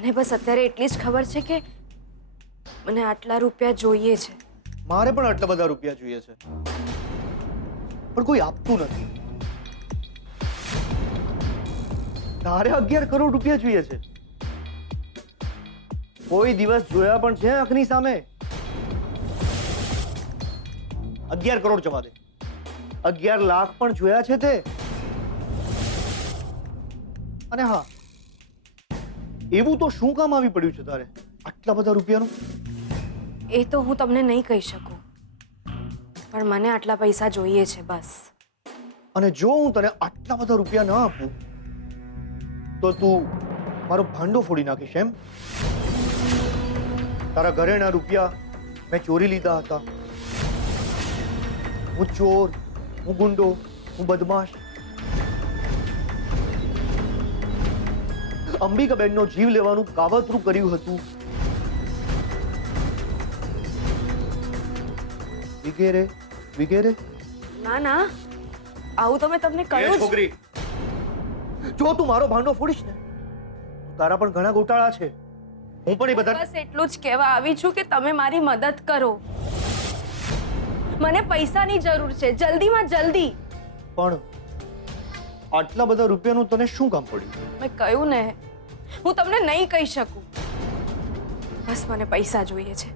મને બસ અત્યારે એટલી જ ખબર છે કે મને આટલા રૂપિયા જોઈએ છે. મારે પણ આટલા બધા રૂપિયા જોઈએ છે, પણ કોઈ આપતું નથી. તારે 11 કરોડ રૂપિયા જોઈએ છે. કોઈ દિવસ જોયા પણ છે આંખની સામે? 11 કરોડ જવા દે, 11 લાખ પણ જોયા છે તે? અને હા, એવું તો શું કામ આવી પડ્યું છે તારે આટલા બધા રૂપિયાનું? એ તો હું તમને નહીં કહી શકું, પણ મને આટલા પૈસા જોઈએ છે બસ. અને જો હું તને આટલા બધા રૂપિયા ના આપું તો તું મારો ભાંડો ફોડી નાખીશ એમ? તારા ઘરેના રૂપિયા મેં ચોરી લીધા હતા. હું ચોર, હું ગુંડો, હું બદમાશ. અંબિકાબેનનો જીવ લેવાનું કાવતરું કર્યું હતું, વગેરે વગેરે. ના ના, આવું તો મેં તમને કહ્યું જ. છોકરી, જો તું મારો ભાંડો ફોડીશ ને તો તારા પણ ઘણા ગોટાળા છે. હું પણ એ બધા બસ એટલું જ કહેવા આવી છું કે તમે મારી મદદ કરો. મને પૈસાની જરૂર છે, જલ્દીમાં જલ્દી. પણ આટલા બધા રૂપિયાનું તને શું કામ પડ્યું? મેં કહ્યું ને, હું તમને નહીં કહી શકું. બસ મને પૈસા જોઈએ છે.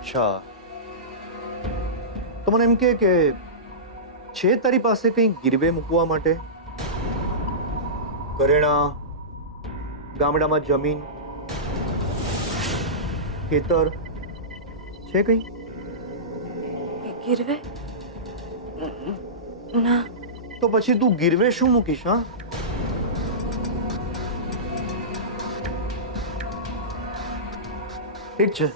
અચ્છા, તો મને એમ કે છે તારી પાસે કંઈ ગીરવે મૂકવા માટે? ઘરેણા, ગામડામાં જમીન, ખેતર છે કંઈ? ગીરવે? ના. તો પછી તું ગીરવે શું મૂકીશ? હા, ઠીક છે,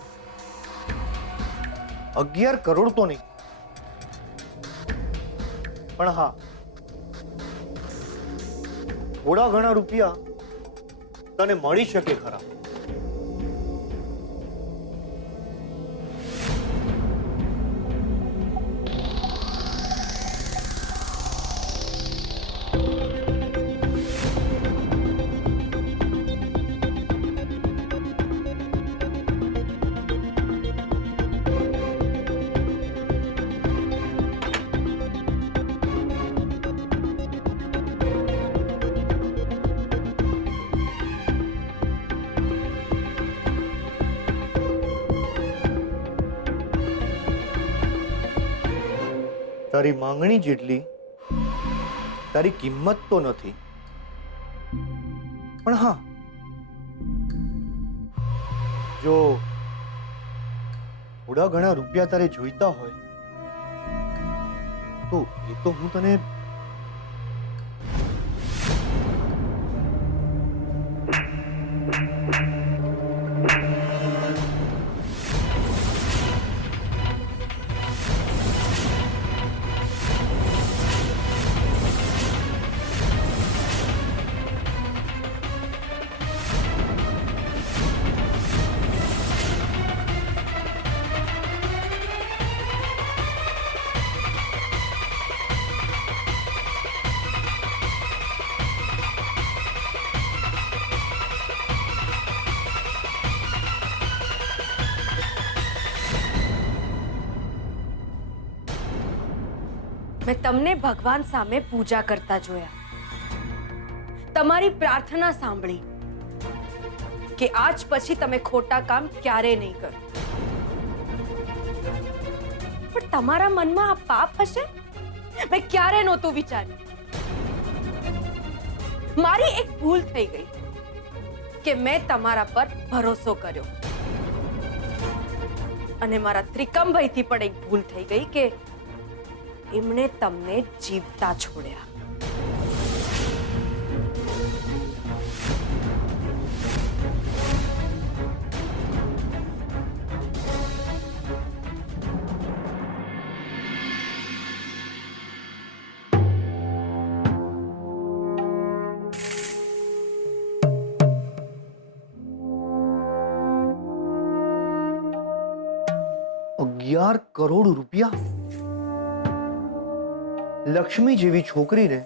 11 કરોડ તો નહીં, પણ હા, થોડા ઘણા રૂપિયા તને મળી શકે ખરા. તારી માંગણી જેટલી તારી કિંમત તો નથી, પણ હા, જો થોડા ઘણા રૂપિયા તારે જોઈતા હોય તો એ તો હું તને મેં તમને ભગવાન સામે પૂજા કરતા જોયા, તમારી પ્રાર્થના સાંભળી કે આજ પછી તમે ખોટા કામ ક્યારેય નહીં કરો. પણ તમારા મનમાં આ પાપ હશે, મેં ક્યારે નહોતું વિચાર્યું. મારી એક ભૂલ થઈ ગઈ કે મેં તમારા પર ભરોસો કર્યો, અને મારા ત્રિકમભાઈથી પણ એક ભૂલ થઈ ગઈ કે એમણે તમને જીવતા છોડ્યા. ₹11 કરોડ? લક્ષ્મી જેવી છોકરીને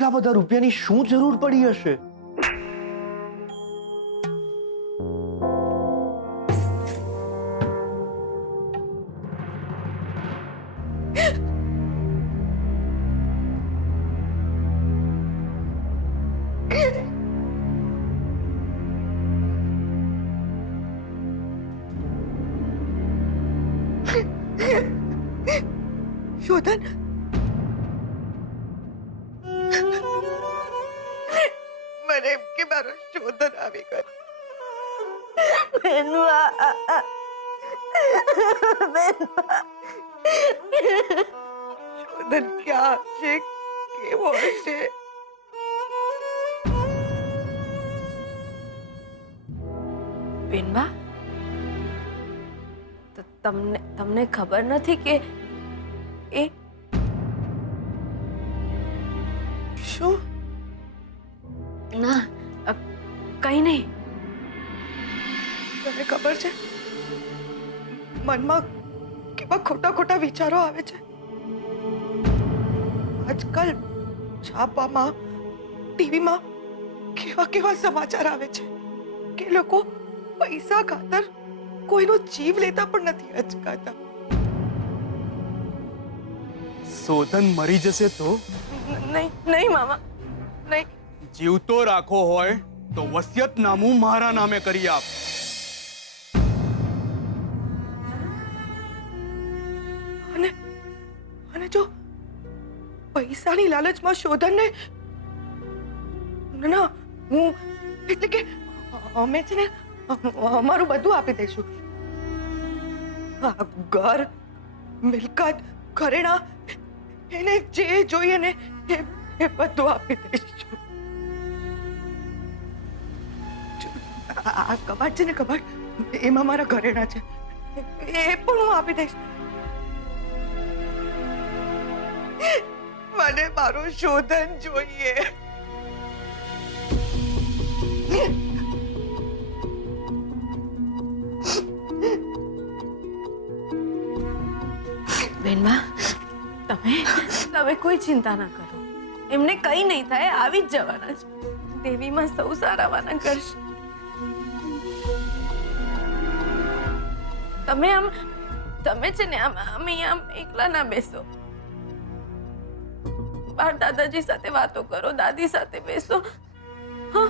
આટલા બધા રૂપિયાની શું જરૂર પડી હશે? શોધન, મને એમ કે મારો શોધન આવી ગયો. બેનવા, શોધન ક્યાં હશે, કેવો હશે? બેનબા, તમને ખબર નથી કે એ શું? ના, કઈ નહીં. તને ખબર છે મનમાં કેવા ખોટા ખોટા વિચારો આવે છે? આજકાલ છાપામાં, ટીવીમાં કેવા કેવા સમાચાર આવે છે કે લોકો પૈસા ખાતર કોઈનો જીવ લેતા પણ નથી અચકાતા. શોધન મરી જશે તો? નહીં નહીં મામા, નહીં. જીવતો રાખવો હોય તો વસિયતનામું મારા નામે કરી આપ. અને જો પૈસાની લાલચમાં શોધનને, ના, હું એટલે કે અમે છે ને અમારું બધું આપી દઈશું. આ ઘર, મિલકત, ઘરેણા, એને જે જોઈએ ને એ બધું આપી દઈશું. આ કબાટ છે ને, કબાટ, એમાં મારા ઘરેણા છે, એ પણ હું આપી દઈશ. મને મારું શોધન જોઈએ. બેનબા, તમે કોઈ ચિંતા ના કરો. એમને કઈ નહીં થાય, આવી જ જવાના છે. દેવીમાં સૌ સારાવાના કરશે. તમે છે ને આમ એકલા ના બેસો. બાર દાદાજી સાથે વાતો કરો, દાદી સાથે બેસો. હા,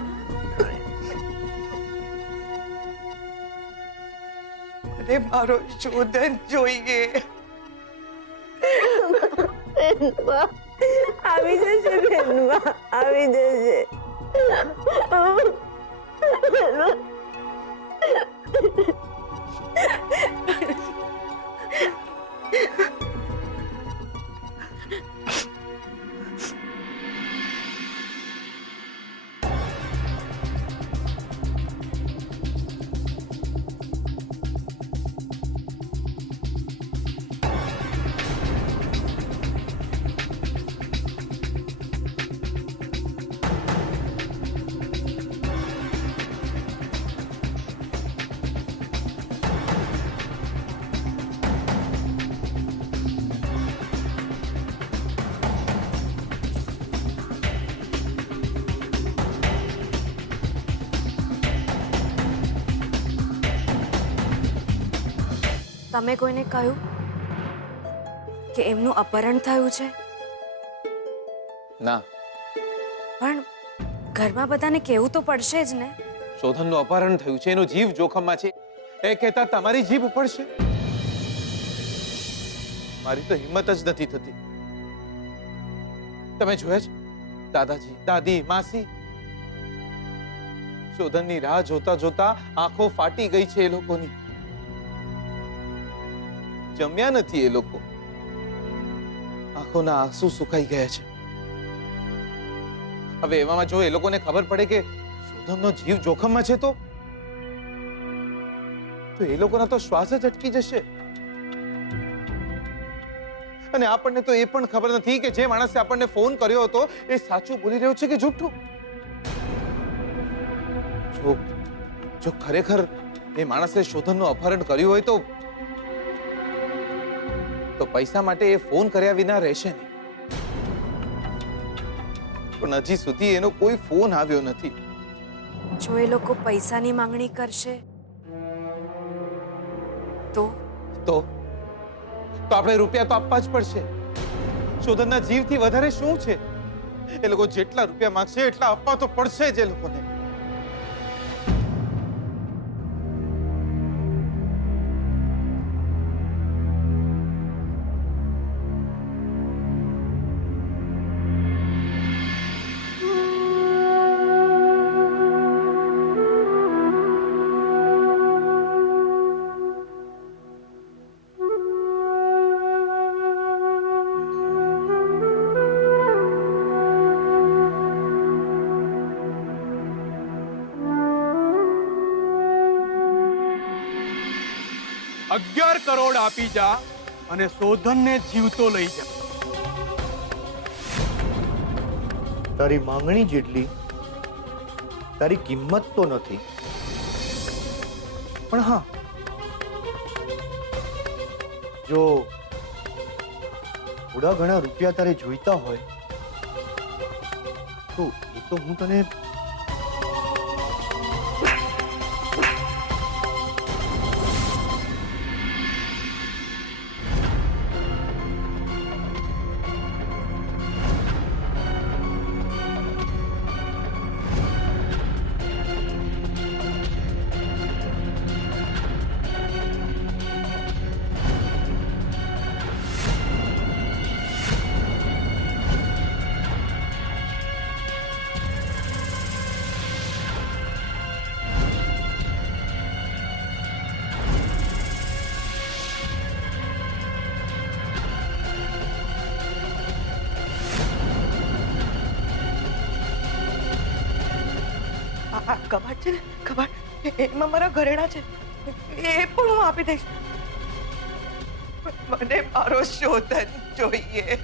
મને મારો શોધન જોઈએ. બેનવા, આવી જશે. બેનવા, આવી જશે. બેનવા, તમે કોઈને કહ્યું કે એમનું અપહરણ થયું છે? ના, પણ ઘરમાં બધાને કહેવું તો પડશે જ ને. શોધનનું અપહરણ થયું છે, એનો જીવ જોખમમાં છે, એ કહેતા તમારી જીભ ઉપડશે? મારી તો હિંમત જ નથી થતી. તમે જોયા છે દાદાજી, દાદી, માસી? શોધનની રાહ જોતા જોતા આંખો ફાટી ગઈ છે એ લોકોની. જમ્યા નથી એ લોકો, આંખોના આંસુ સુકાઈ ગયા છે. હવે એવામાં જો એ લોકોને ખબર પડે કે શોધનનો જીવ જોખમમાં છે તો એ લોકોના તો શ્વાસ જ અટકી જશે. અને આપણને તો એ પણ ખબર નથી કે જે માણસે આપણને ફોન કર્યો હતો એ સાચું બોલી રહ્યો છે કે જૂઠું. જો ખરેખર એ માણસે શોધનનું અપહરણ કર્યું હોય તો પૈસા માટે એ ફોન કર્યા વિના રહેશે નહીં. પણ હજી સુધી એનો કોઈ ફોન આવ્યો નથી. જો એ લોકો પૈસાની માંગણી કરશે તો તો આપણે રૂપિયા તો આપવા જ પડશે. શોધનના જીવથી વધારે શું છે? એ લોકો જેટલા રૂપિયા માંગશે એટલા આપવા તો પડશે જ એ લોકોને. ₹11 કરોડ આપી જા અને શોધનને જીવતો લઈ જા. તારી માંગણી જેટલી તારી કિંમત તો નથી, પણ હા, જો થોડા ઘણા રૂપિયા તારે જોઈતા હોય તો એ તો હું તને આ કબાટ છે ને, કબાટ, એમાં મારા ઘરેણા છે, એ પણ હું આપી દઈશ. મને મારો શોધન જોઈએ.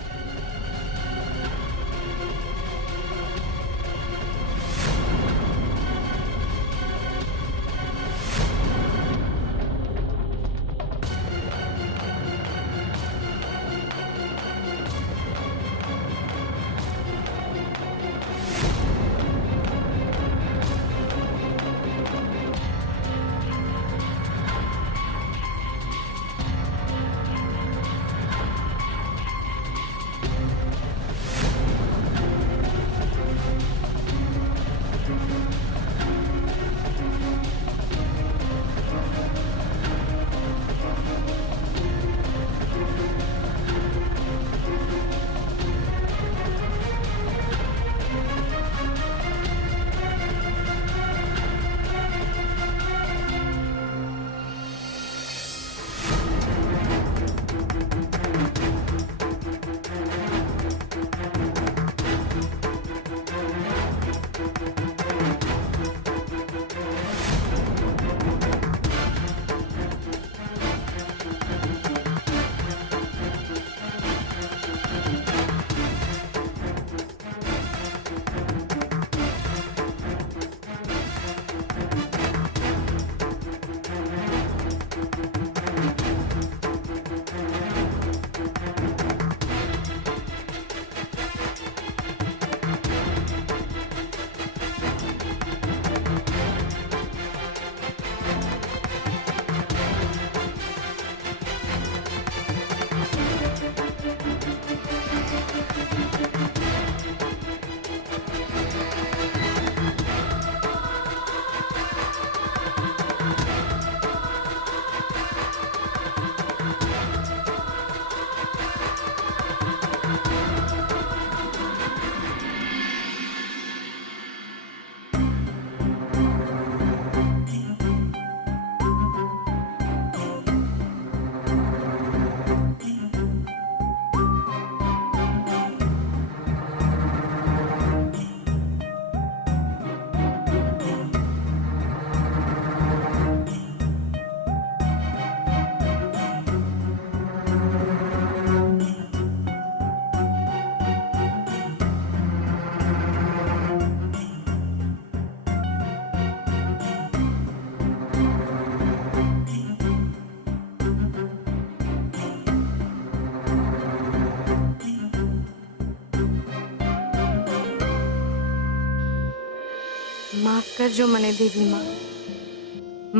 માફ કરજો મને દેવી માં,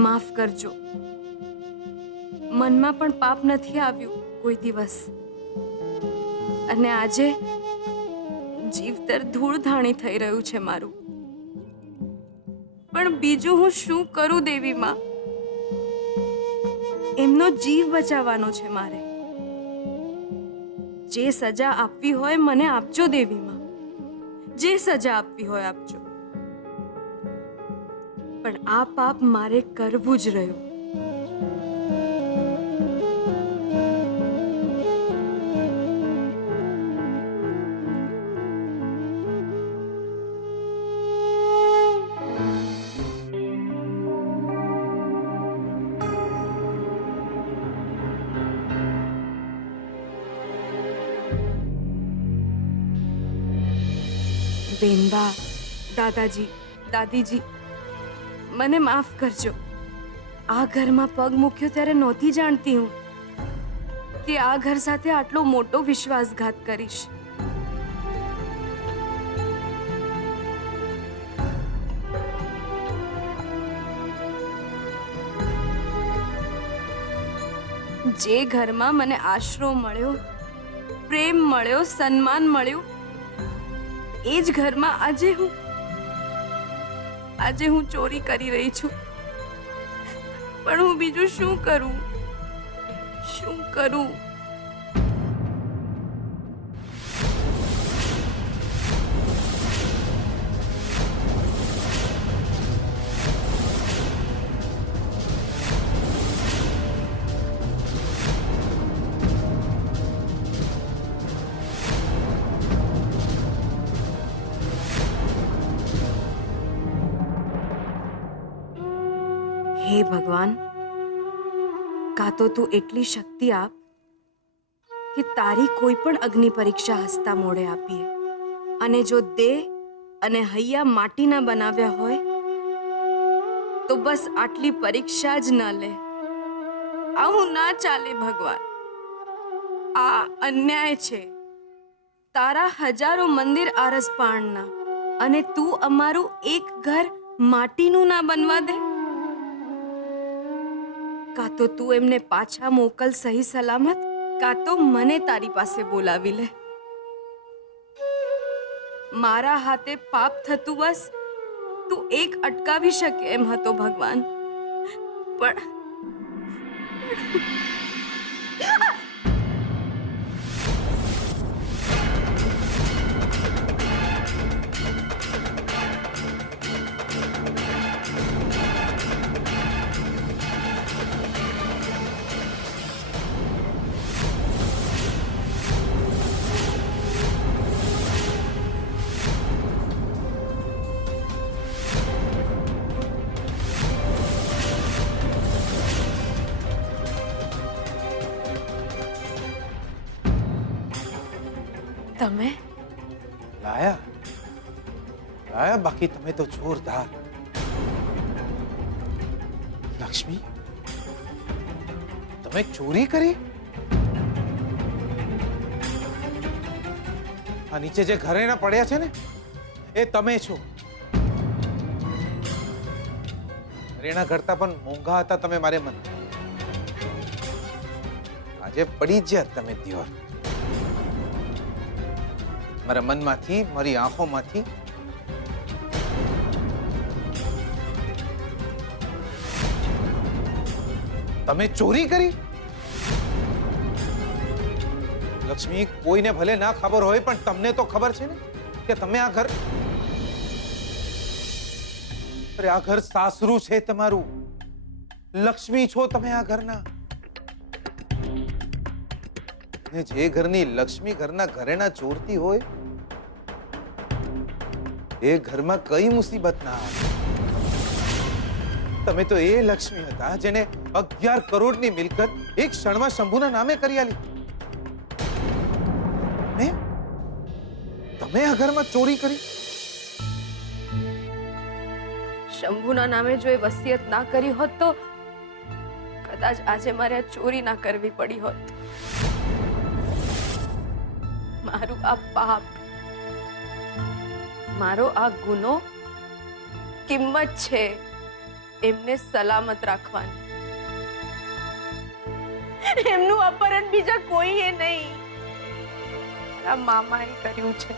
માફ કરજો. મનમાં પણ પાપ નથી આવ્યું કોઈ દિવસ, અને આજે જીવતર ધૂળ ધાણી થઈ રહ્યું છે મારું. પણ બીજું હું શું કરું દેવી માં? એમનો જીવ બચાવવાનો છે મારે. જે સજા આપવી હોય મને આપજો દેવી માં, જે સજા આપવી હોય આપજો. પણ આ પાપ મારે કરવું જ રહ્યું. બેનબા, દાદાજી, દાદીજી, મને માફ કરજો. આ ઘરમાં પગ મૂક્યો ત્યારે નહોતી જાણતી હું કે આ ઘર સાથે આટલો મોટો વિશ્વાસઘાત કરીશ. જે ઘરમાં મને આશરો મળ્યો, પ્રેમ મળ્યો, સન્માન મળ્યું, એ જ ઘરમાં આજે હું ચોરી કરી રહી છું. પણ હું બીજું શું કરું? શું કરું? હે ભગવાન, કાં તો તું એટલી શક્તિ આપ કે તારી કોઈ પણ અગ્નિ પરીક્ષા હસતા મોઢે આપીએ, અને જો દેહ અને હૈયા માટીના બનાવ્યા હોય તો બસ આટલી પરીક્ષા જ ન લે. આવું ના ચાલે ભગવાન, આ અન્યાય છે. તારા હજારો મંદિર આરસપાણના, અને તું અમારું એક ઘર માટીનું ના બનવા દે. કાં તો તું એમને પાછા મોકલ સહી સલામત, કાં તો મને તારી પાસે બોલાવી લે. મારા હાથે પાપ થતું બસ તું એક અટકાવી શકે એમ હતો ભગવાન, પણ તમે લાયા, બાકી તમે તો જોરદાર. લક્ષ્મી, તમે ચોરી કરી? આ નીચે જે ઘરેણા પડ્યા છે ને, એ તમે છો. ઘરેણા ઘડતા પણ મોંઘા હતા તમે મારે મન. આજે પડી જ્યા તમે દિયોર. મારા મનમાંથી, મારી આંખોમાંથી તમે ચોરી કરી? લક્ષ્મી, કોઈને ભલે ના ખબર હોય પણ તમને તો ખબર છે ને કે તમે આ ઘર, અરે આ ઘર સાસરું છે તમારું. લક્ષ્મી છો તમે આ ઘરના. ને જે ઘરની લક્ષ્મી ઘરના ઘરેણા ચોરતી હોય એ ઘરમાં કઈ મુસીબત ના આવે. તમે તો એ લક્ષ્મી હતા જેને 11 કરોડની મિલકત એક ક્ષણમાં શંભુના નામે કરી આલી. ને તમે આ ઘરમાં ચોરી કરી? શંભુના નામે જો એ વસિયત ના કરી હોત તો કદાચ આજે મારે આ ચોરી ના કરવી પડી હોત. મારું આ પાપ, મારો આ ગુનો કિંમત છે એમને સલામત રાખવાની. એમનું અપહરણ બીજા કોઈએ નહીં, મારા મામાએ કર્યું છે.